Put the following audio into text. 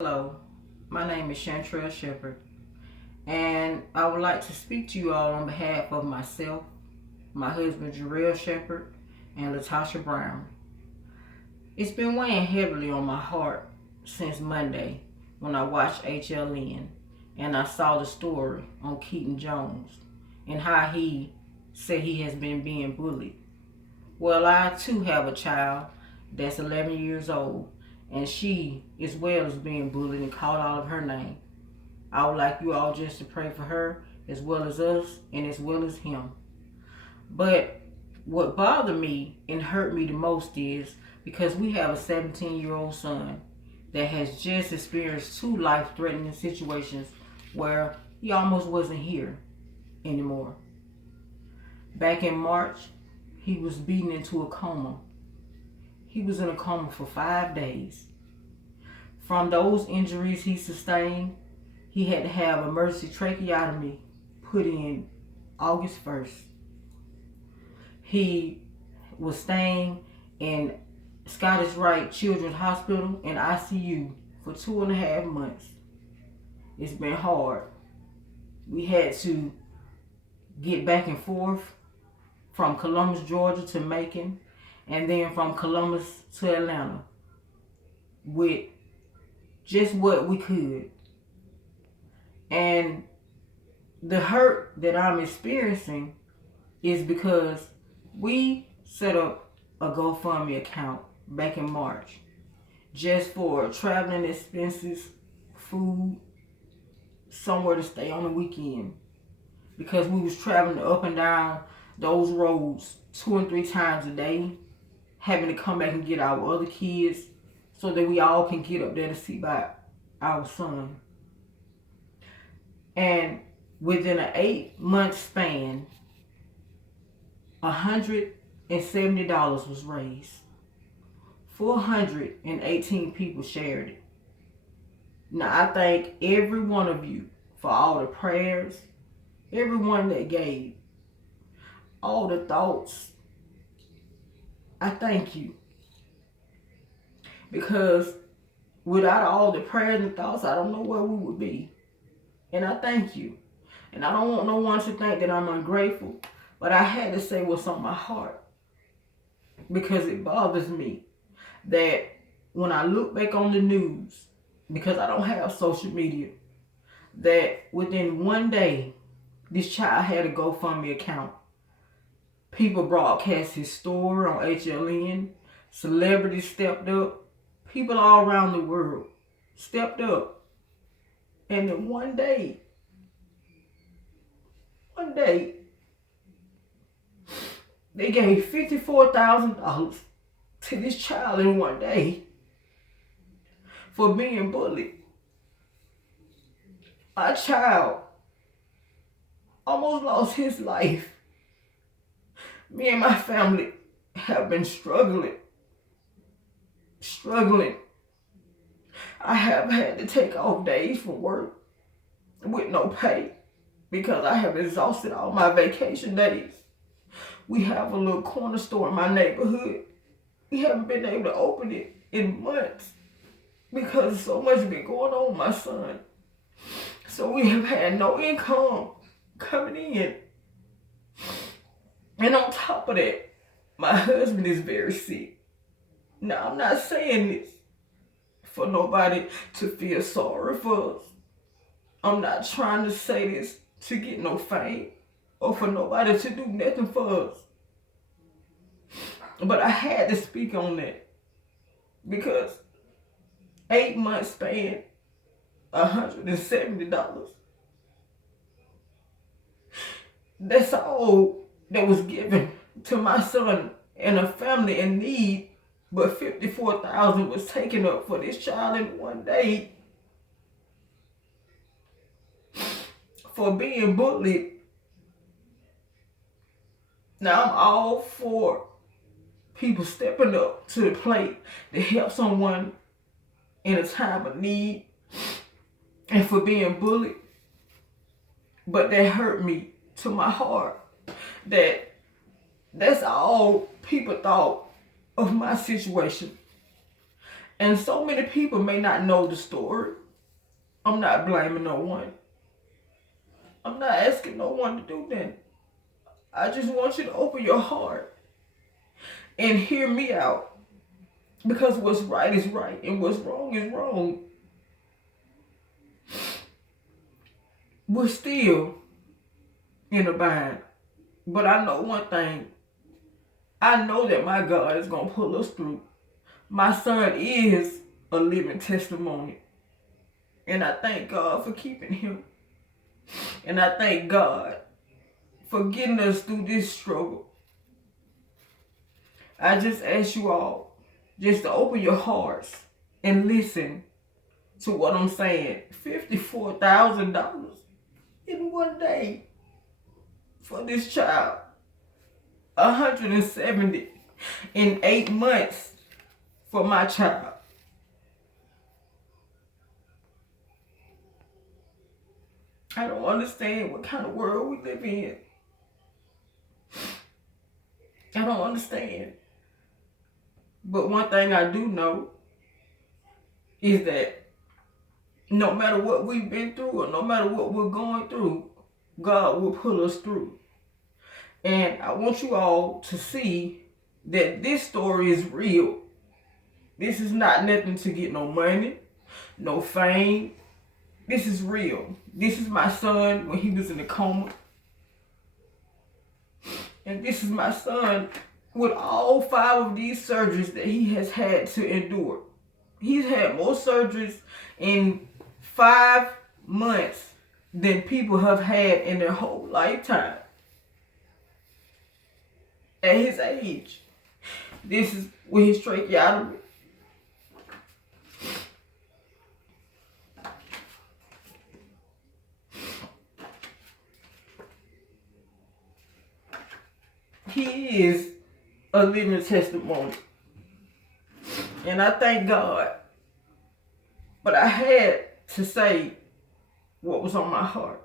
Hello, my name is Chantrell Shepherd, and I would like to speak to you all on behalf of myself, my husband Jarrell Shepherd, and Latasha Brown. It's been weighing heavily on my heart since Monday when I watched HLN and I saw the story on Keaton Jones and how he said he has been being bullied. Well, I too have a child that's 11 years old, and she, as well, is being bullied and called out of her name. I would like you all just to pray for her as well as us and as well as him. But what bothered me and hurt me the most is because we have a 17-year-old son that has just experienced two life-threatening situations where he almost wasn't here anymore. Back in March, he was beaten into a coma. He was in a coma for 5 days. From those injuries he sustained, he had to have emergency tracheotomy put in August 1st. He was staying in Scottish Rite Children's Hospital in ICU for 2.5 months. It's been hard. We had to get back and forth from Columbus, Georgia to Macon, and then from Columbus to Atlanta with just what we could. And the hurt that I'm experiencing is because we set up a GoFundMe account back in March just for traveling expenses, food, somewhere to stay on the weekend, because we was traveling up and down those roads 2 and 3 times a day, having to come back and get our other kids so that we all can get up there to see about our son. And within an 8-month span, $170 was raised. 418 people shared it. Now, I thank every one of you for all the prayers, everyone that gave, all the thoughts. I thank you. Because without all the prayers and thoughts, I don't know where we would be. And I thank you. And I don't want no one to think that I'm ungrateful, but I had to say what's on my heart. Because it bothers me that when I look back on the news, because I don't have social media, that within one day, this child had a GoFundMe account. People broadcast his story on HLN. Celebrities stepped up. People all around the world stepped up. And in one day, they gave $54,000 to this child in one day for being bullied. Our child almost lost his life. Me and my family have been struggling. I have had to take off days from work with no pay because I have exhausted all my vacation days. We have a little corner store in my neighborhood. We haven't been able to open it in months because so much has been going on with my son. So we have had no income coming in. And on top of that, my husband is very sick. Now, I'm not saying this for nobody to feel sorry for us. I'm not trying to say this to get no fame or for nobody to do nothing for us. But I had to speak on that because 8 months span, $170. That's all that was given to my son and a family in need, but $54,000 was taken up for this child in one day for being bullied. Now, I'm all for people stepping up to the plate to help someone in a time of need and for being bullied. But that hurt me to my heart that's all people thought of my situation. And so many people may not know the story. I'm not blaming no one. I'm not asking no one to do that. I just want you to open your heart and hear me out. Because what's right is right and what's wrong is wrong. We're still in a bind. But I know one thing. I know that my God is going to pull us through. My son is a living testimony. And I thank God for keeping him. And I thank God for getting us through this struggle. I just ask you all just to open your hearts and listen to what I'm saying. $54,000 in one day for this child. 170 in 8 months for my child. I don't understand what kind of world we live in. I don't understand. But one thing I do know is that no matter what we've been through or no matter what we're going through, God will pull us through. And I want you all to see that this story is real. This is not nothing to get no money, no fame. This is real. This is my son when he was in a coma. And this is my son with all 5 of these surgeries that he has had to endure. He's had more surgeries in 5 months than people have had in their whole lifetime. At his age. This is with his tracheotomy. He is a living testimony. And I thank God. But I had to say what was on my heart.